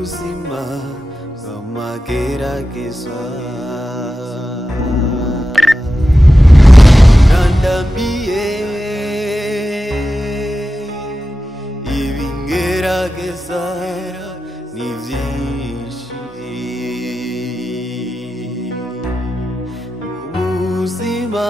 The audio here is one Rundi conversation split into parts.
ubuzima bw'amagerageza nandamiye ibingerageza ni byinshi ubuzima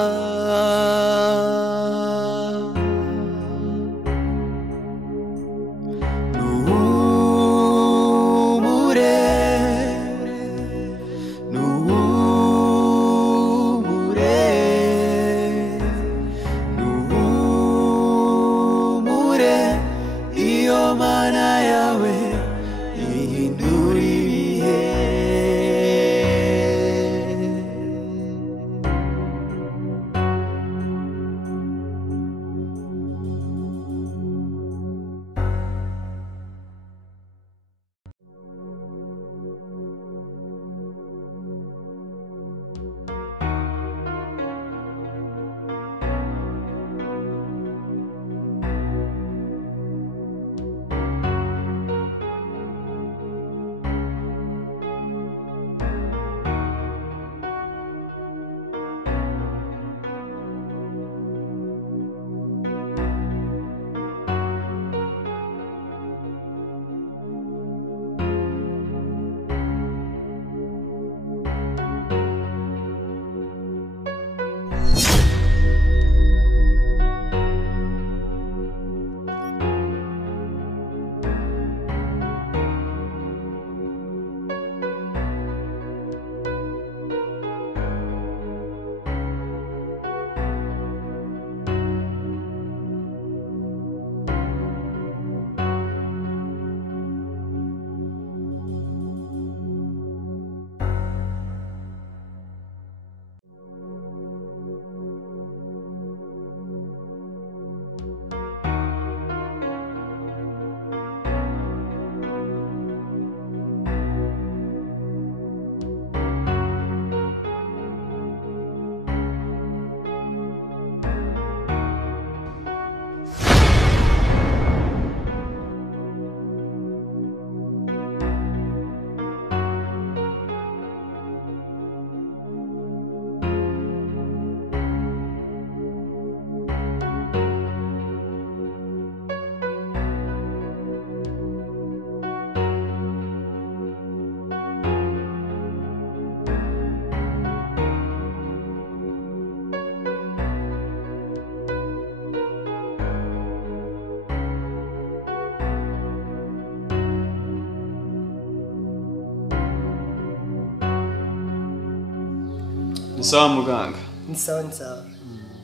Ni sawa muganga? Ni sawa nsawa.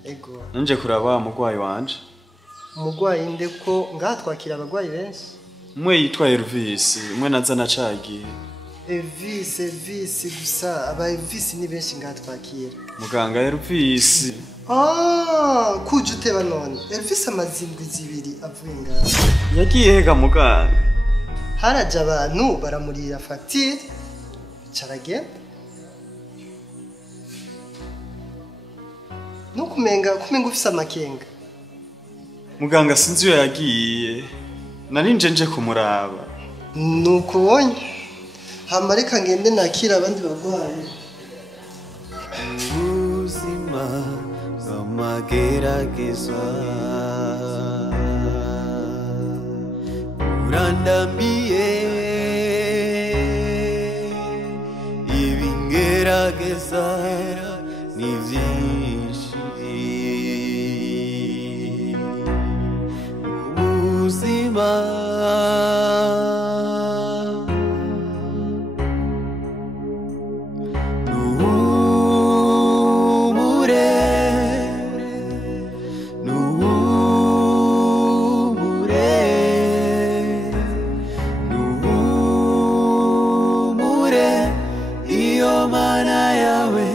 Ego. Nje kuraba umugwayi wanje. Umugwayi ndeko ngaha twakira abagwayi benshi. Umwe yitwa Elvis, umwe nazana cagiye. Elvis gusa aba Elvis ni benshi ngaha twakira. Muganga Elvis. Kuje uteba none. Elvis amazindwi zibiri avuye ngaha. Yagiye hega muganga. Haraje abantu baramurira facture. Caragenda. Nukumenga ufise amakenga. Muganga sinzi yo yagiye. Nari nje kumuraba. Nukubonye. Hamarika ngende nakira abandi bagwayi. ubuzima bw'amagerageza urandamiye ibingerageza ni byinshi ubuzima iyo mana yawe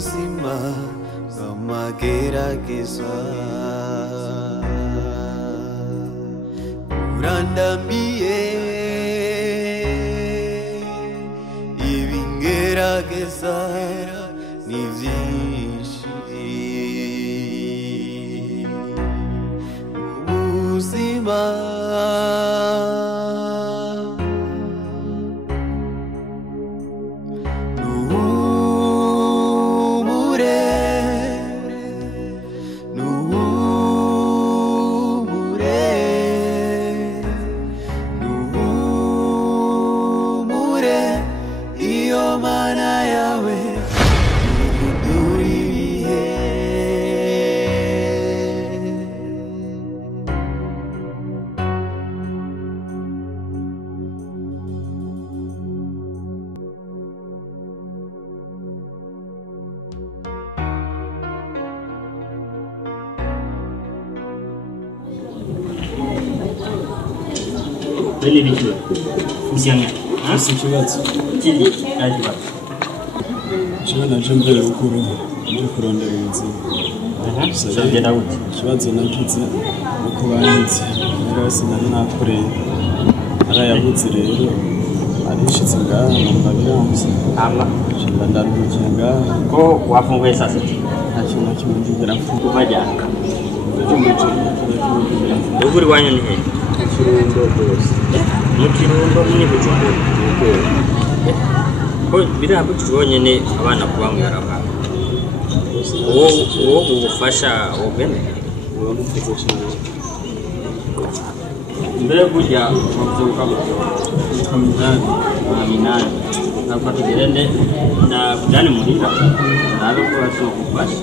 ubuzima bw'amagerageza urandambiye ibingerageza ni byinshi ubuzima Beli bicu, usianya. Ikibazo Kili, ajiba. jewe naje mbere ukuru nje kurondera ubuzima Zagenda uti. ikibazo nagize uko banyize rero sinari nakoreye arayabuze rero arishitse ngaha numva biramutse Ama. nshinga ndaruhukiye ngaha Ko wafunguye saa sita. nta kintu na kimwe ndigera mfunga Kuva jana. Kirundo Uguri wanyu ni he? rwose Mu Kirundo muri Bujumbura. Ko birabu tubonyene abana kuba mu yaraba. Uwo ubufasha ubene. uwo mukoze cyane Mbere kujya kuzuka twaminani minani. Ntabwo tugende na kujani muhira. Nabe ko bashobora kufasha.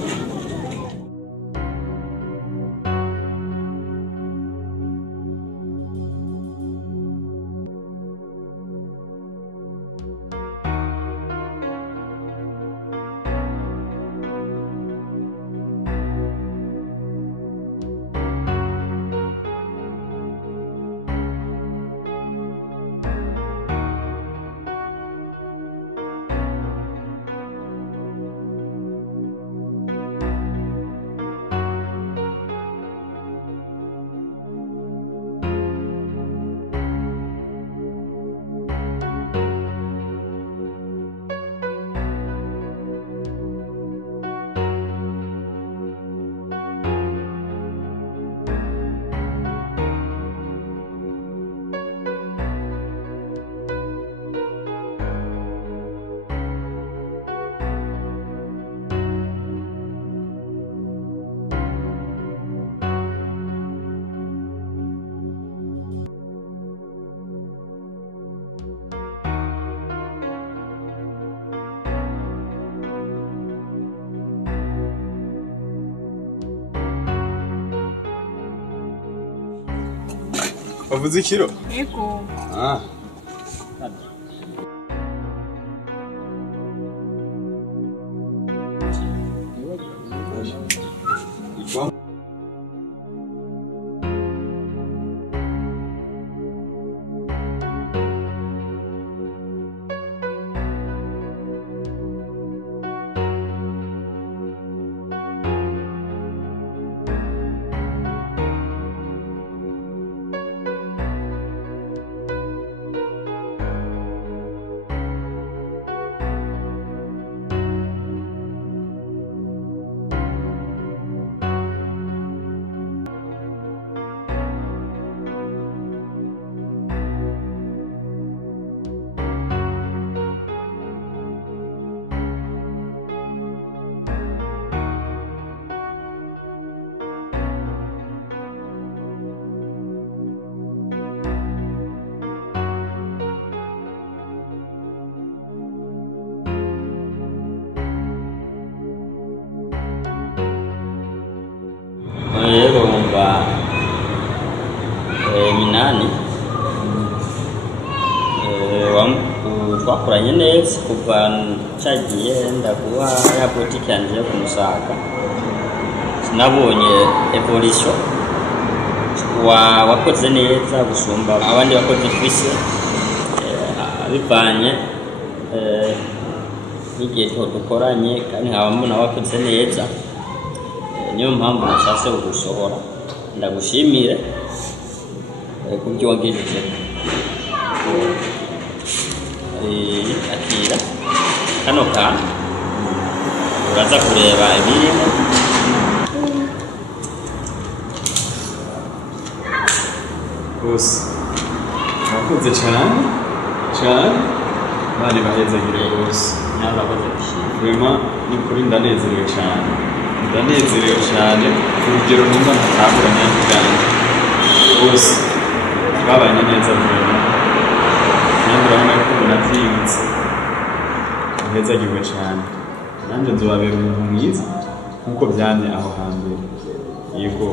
wavuze ikiro Ego. ah Rero umva minani twakoranye neza kuva cyagiye ndakuba ya politiki yanjye yo kumusaka sinabonye evolution wakoze neza gusumba abandi bakoze kwisi bivanye n'igihe dukoranye kandi nkaba mbona wakoze neza. Niyo mpamvu nashatse kugusohora ndagushimire kubyo wagejeje. Akira kano kantu uraza kureba ibirimo. Bose mwakoze cyane bari bahezagire bose. Nawe urakoze gushima. Vraiment ni kuri ndanezerewe cyane ku rugero numva ntatabura nanjye bwanjye bose babanye neza vraiment nanjye urabona ko umuntu atinyutse ahezagirwe cyane nanjye nzobabera umuntu mwiza nk'uko byamye aho hambere. Yego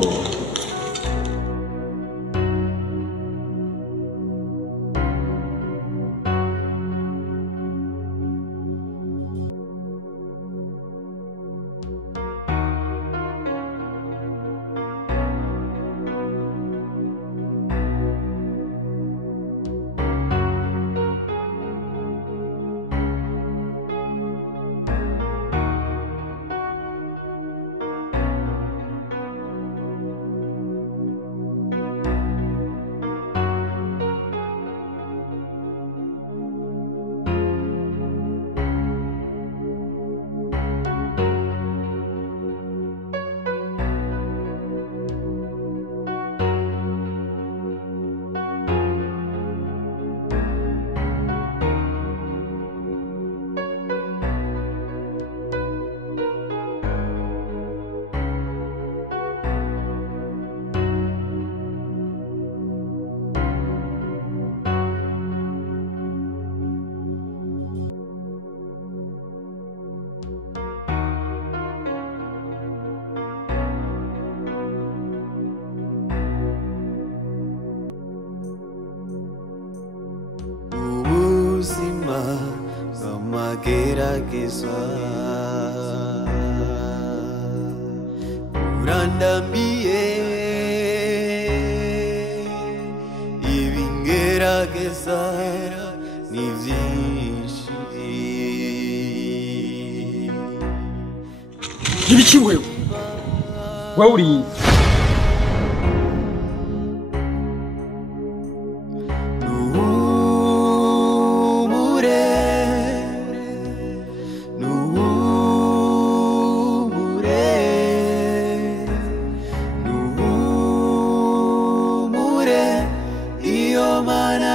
ubuzima bw'amagerageza burandambiye ibingerageza ni byinshi. Ibiki wewe uri Mana